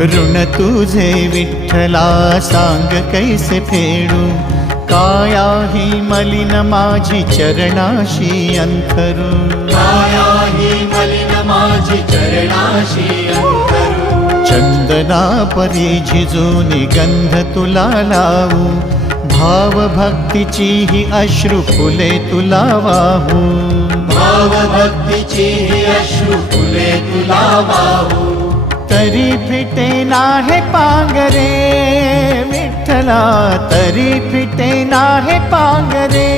ऋण तुझे विठ्ठला सांग कैसे फेडू, काया ही मलिन माझी चरणाशी अंतरू, काया ही मलिन माझी चरणाशी अंतरू। चंदना परी झिजूनी गंध तुला लावू, भाव भक्तीची ही अश्रु फुले तुला वाहू, भाव भक्तीची ही अश्रु फुले तुला वाहू। तरी फिटे नाहे पांगरे विठ्ठला, तरी फिटे नाहे पांगरे।